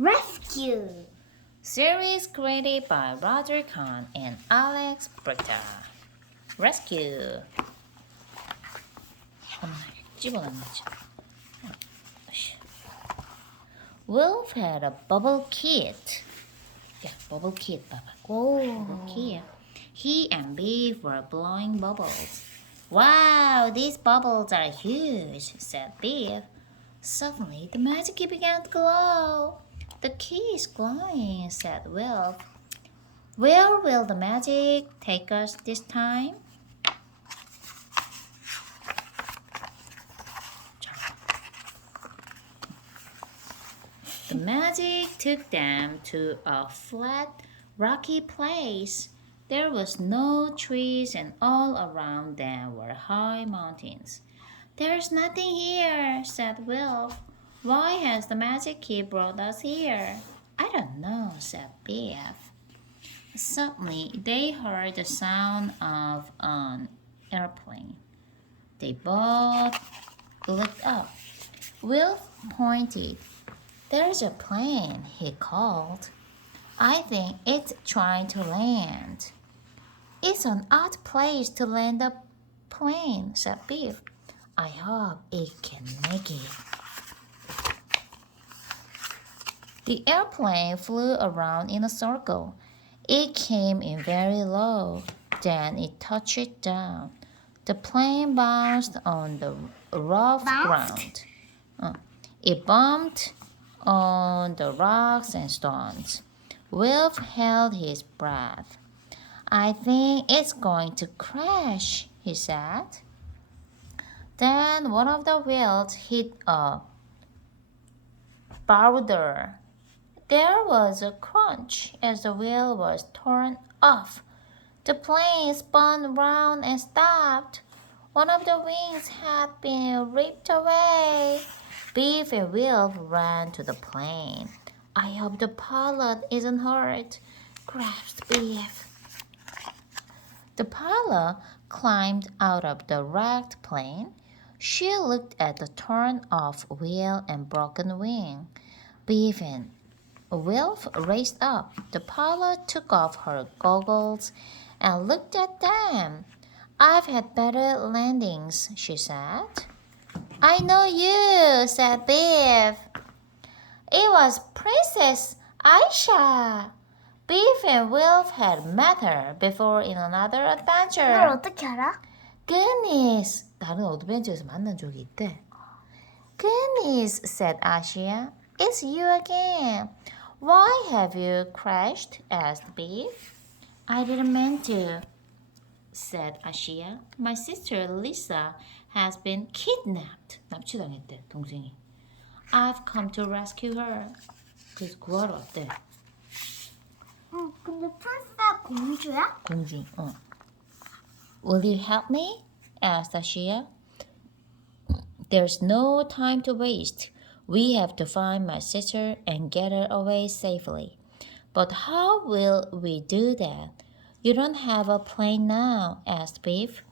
Rescue. Series created by Roger Kahn and Alex Brita. Rescue. 집어넣는지. Wolf had a bubble kit. Yeah, bubble kit, Papa. Bubble kit. He and Beef were blowing bubbles. Wow, these bubbles are huge, said Beef. Suddenly, the magic key began to glow. The key is glowing, said Wolf. Where will the magic take us this time? The magic took them to a flat, rocky place. There was no trees, and all around them were high mountains. There's nothing here, said Wolf. Why has the magic key brought us here? I don't know, said Beef. Suddenly, they heard the sound of an airplane. They both looked up. Wolf pointed. There's a plane, he called. I think it's trying to land. It's an odd place to land a plane, said Beef. I hope it can make it. The airplane flew around in a circle. It came in very low, then it touched down. The plane bounced on the rough ground. It bumped on the rocks and stones. Wolf held his breath. I think it's going to crash, he said. Then one of the wheels hit a boulder. There was a crunch as the wheel was torn off. The plane spun round and stopped. One of the wings had been ripped away. Beef and Wolf ran to the plane. I hope the pilot isn't hurt, gasped Beef. The pilot climbed out of the wrecked plane. She looked at the torn-off wheel and broken wing. Beef and Wolf raced up. The pilot took off her goggles and looked at them. I've had better landings, she said. I know you, said Beef. It was Princess Aisha. Beef and Wolf had met her before in another 널 adventure. 어떻게 알아? Goodness, 다른 어드벤처에서 만난 적이 있대. Goodness, said Asia. It's you again. Why have you crashed? Asked Beef. I didn't mean to, said Asia. My sister Lisa has been kidnapped. 납치당했대, 동생이. I've come to rescue her. 그래서 구하러 왔대. 근데 풀사 공주야? 공주, Will you help me? Asked Asia. There's no time to waste. We have to find my sister and get her away safely. But how will we do that? You don't have a plane now, asked Beef.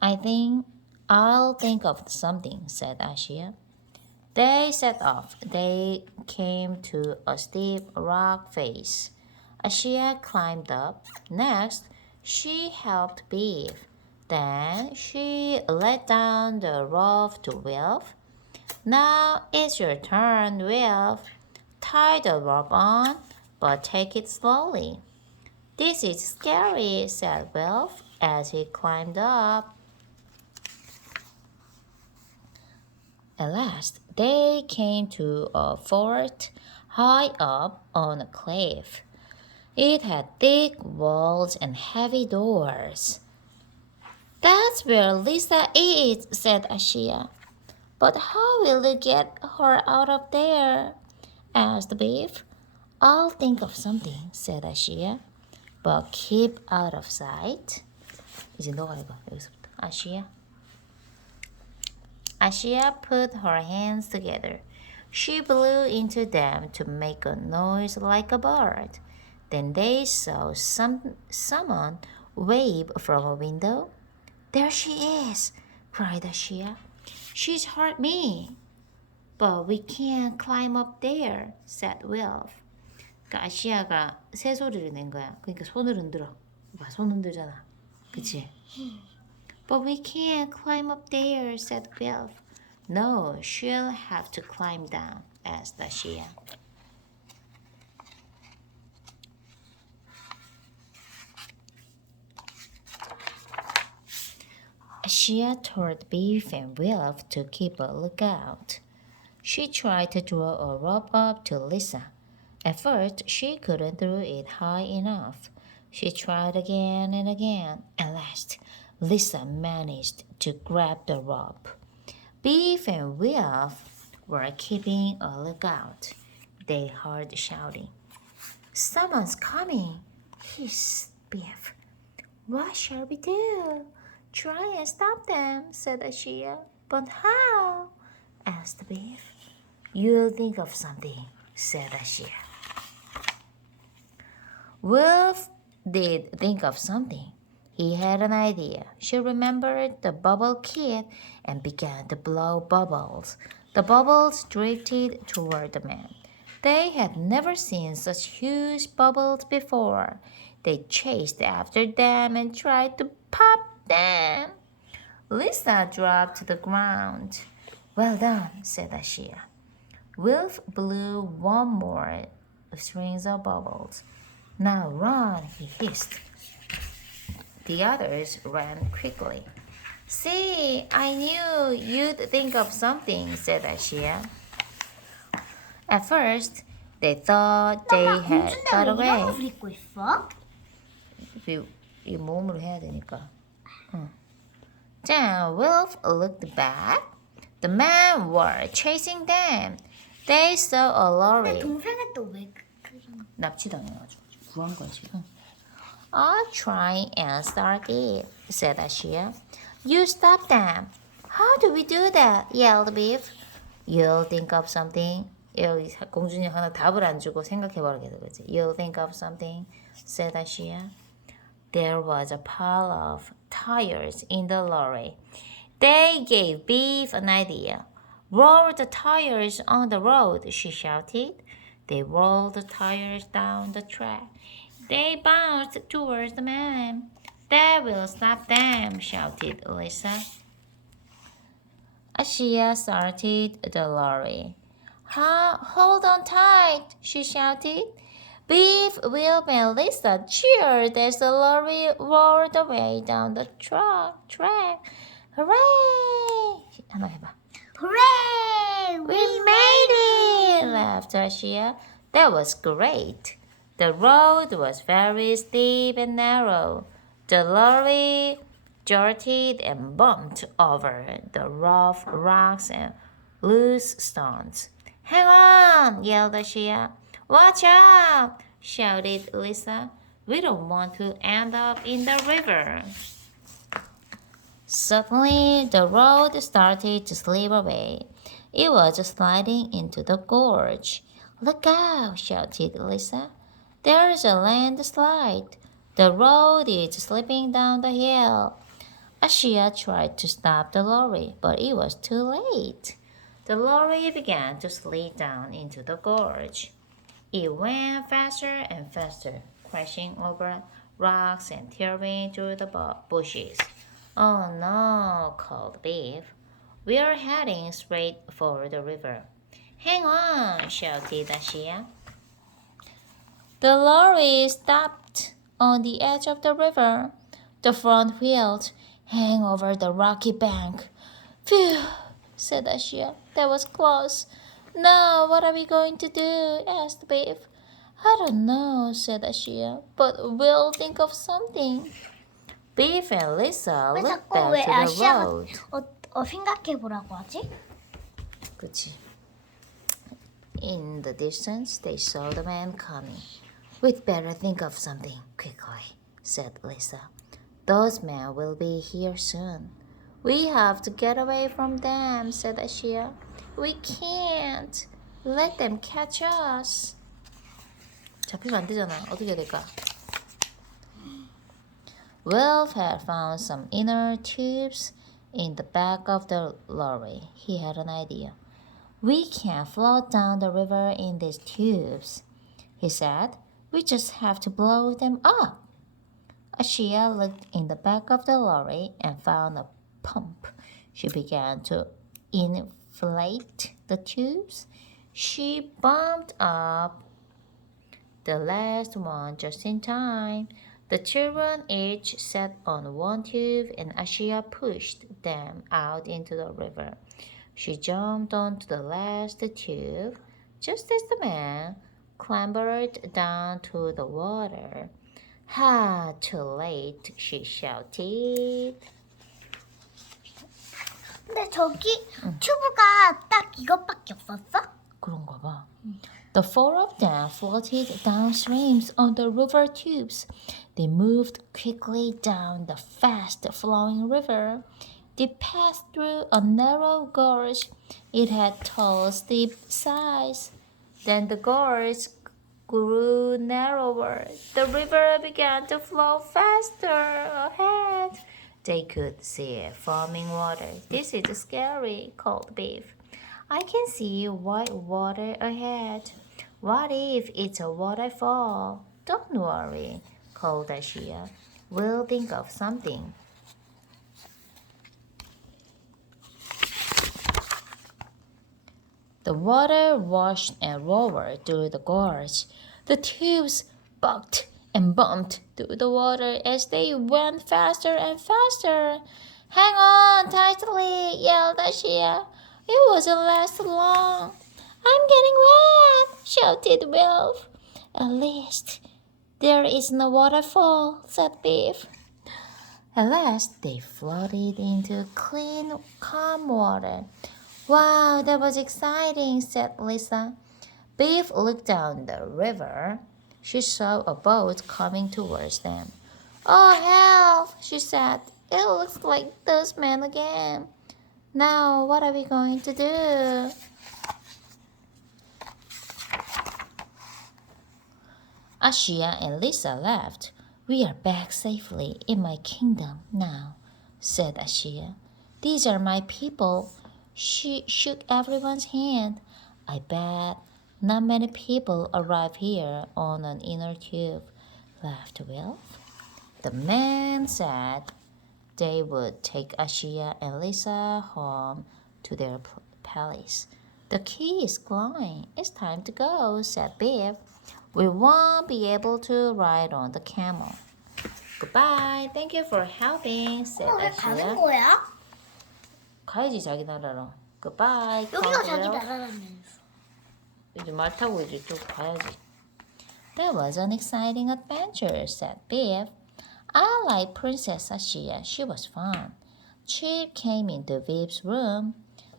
I'll think of something, said Asia. They set off. They came to a steep rock face. Asia climbed up. Next, she helped Beef. Then she let down the rope to Wolf. Now it's your turn, Wolf. Tie the rope on, but take it slowly. This is scary, said Wolf as he climbed up. At last, they came to a fort high up on a cliff. It had thick walls and heavy doors. That's where Lisa is, said Asia. But how will you get her out of there? Asked Beef. I'll think of something, said Asia. But keep out of sight. 이제 너가 해봐, 여기서부터. Asia put her hands together. She blew into them to make a noise like a bird. Then they saw someone wave from a window. There she is, cried Asia. She's hurt me. But we can't climb up there, said Wilf. 그러니까 아시아가 새소리를 낸 거야. 그러니까 손을 흔들어. 봐, 손 흔들잖아. 그치? But we can't climb up there, said Wilf. No, she'll have to climb down, asked Ashia. Ashia told Beef and Wilf to keep a lookout. She tried to draw a rope up to Lisa. At first, she couldn't throw it high enough. She tried again and again. At last, Lisa managed to grab the rope. Beef and Wilf were keeping a lookout. They heard shouting. Someone's coming, hissed Beef. What shall we do? Try and stop them, said Ashia. But how? Asked Beef. You'll think of something, said Ashia. Wolf did think of something. He had an idea. She remembered the bubble kit and began to blow bubbles. The bubbles drifted toward the man. They had never seen such huge bubbles before. They chased after them and tried to pop them. Lisa dropped to the ground. Well done, said Ashia. Wolf blew one more strings of bubbles. Now run, he hissed. The others ran quickly. See, I knew you'd think of something, said Ashia. At first, they thought they had got 이런 거 away. 부리고 있어? 이 몸으로 해야 되니까. Then Wolf looked back. The men were chasing them. They saw a 근데 lorry. 동생은 또왜 그런 납치당해가지고 구한 거지. I'll try and start it, said Ashia. You stop them. How do we do that? yelled Beef. You'll think of something. 여기 공주님 하나 답을 안 주고 생각해보라 계속 그지. You'll think of something, said Ashia. There was a pile of tires in the lorry. They gave Beef an idea. Roll the tires on the road, she shouted. They rolled the tires down the track. They bounced towards the man. That will stop them, shouted Lisa. Ashia started the lorry. Hold on tight, she shouted. Beef, Will, and Lisa cheered as the lorry roared away down the track. Hooray! 하나 해봐. Hooray! We made it! laughed Ashia. That was great. The road was very steep and narrow. The lorry jolted and bumped over the rough rocks and loose stones. Hang on! yelled Ashia. Watch out! shouted Lisa. We don't want to end up in the river. Suddenly, the road started to slip away. It was sliding into the gorge. Look out! shouted Lisa. There's a landslide. The road is slipping down the hill. Ashia tried to stop the lorry, but it was too late. The lorry began to slide down into the gorge. It went faster and faster, crashing over rocks and tearing through the bushes. Oh no, called Beef. We are heading straight for the river. Hang on, shouted Ashia. The lorry stopped on the edge of the river. The front wheels hang over the rocky bank. Phew, said Ashia. That was close. Now, what are we going to do? asked Beef. I don't know, said Ashia, but we'll think of something. Beef and Lisa 왜 looked 자꾸 왜 back to the 아시아가 road. 생각해보라고 하지? 그치. In the distance, they saw the man coming. We'd better think of something quickly, said Lisa. Those men will be here soon. We have to get away from them, said Ashia. We can't. Let them catch us. 잡히면 안 되잖아. 어떻게 해야 될까? Wolf had found some inner tubes in the back of the lorry. He had an idea. We can't float down the river in these tubes, he said. We just have to blow them up. Ashia looked in the back of the lorry and found a pump. She began to inflate the tubes. She bumped up the last one just in time. The children each sat on one tube and Ashia pushed them out into the river. She jumped onto the last tube just as the man clambered down to the water. Ah, too late, she shouted. 근데 저기 튜브가 딱 이것밖에 없었어? 그런가 봐. The four of them floated downstream on the river tubes. They moved quickly down the fast-flowing river. They passed through a narrow gorge. It had tall, steep sides. Then the gorge grew narrower. The river began to flow faster ahead. They could see foaming water. This is scary, called Beef. I can see white water ahead. What if it's a waterfall? Don't worry, called Ashia. We'll think of something. The water washed and roared through the gorge. The tubes bucked and bumped through the water as they went faster and faster. Hang on tightly, yelled Ashia. It wasn't last long. I'm getting wet, shouted Wilf. At least there isn't a waterfall, said Beef. At last they floated into clean, calm water. Wow, that was exciting, said Lisa. Beef looked down the river. She saw a boat coming towards them. Oh, help, she said. It looks like those men again. Now, what are we going to do? Ashia and Lisa laughed. We are back safely in my kingdom now, said Ashia. These are my people. She shook everyone's hand. I bet not many people arrive here on an inner tube, laughed Wilf. The man said they would take Ashia and Lisa home to their palace. The key is glowing. It's time to go, said Beef. We won't be able to ride on the camel. Goodbye. Thank you for helping, said 왜 가는 Ashia. 거야? 가야지 자기 나라로. Goodbye. 여기가 자기 Wilf. 나라라면서. 이제 말 타고 이제 쭉 가야지. That was an exciting adventure, said Beef. I like Princess Ashia. She was fun. Chip came into Beef's room.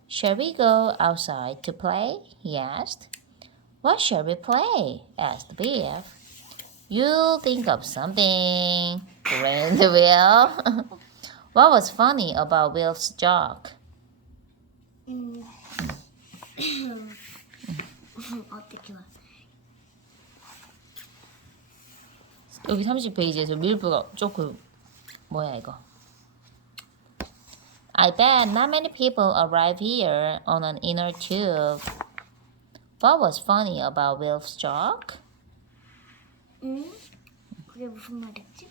Shall we go outside to play? He asked. What shall we play? Asked Beef. You'll think of something, grinned Will. What was funny about Will's joke? 어떻게 와? 여기 30페이지에서 밀프가 조금 뭐야 이거? I bet not many people arrive here on an inner tube. What was funny about Will's joke? 그게 무슨 말이었지?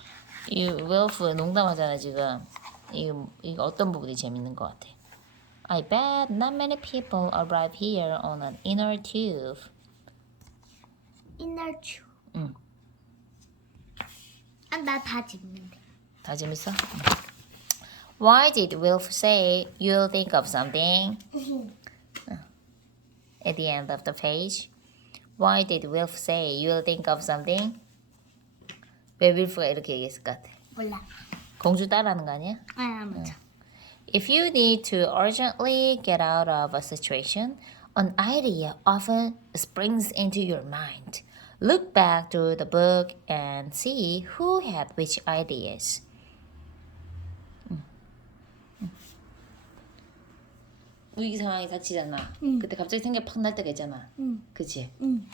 이 윌프 농담하잖아 지금. 이거 어떤 부분이 재밌는 것 같아? I bet not many people arrive here on an inner tube. Inner tube. 응. 아, 나 다 집는데. 다 재밌어? Why did Wilf say you'll think of something? At the end of the page. Why did Wilf say you'll think of something? 왜 윌프가 이렇게 얘기했을 것 같아? 몰라. 공주 따라하는 거 아니야? 아, 맞아. If you need to urgently get out of a situation, an idea often springs into your mind. Look back through the book and see who had which ideas. 위기 상황이 닥치잖아. 그때 갑자기 생각 팍 날 때가 있잖아. 그치? 응.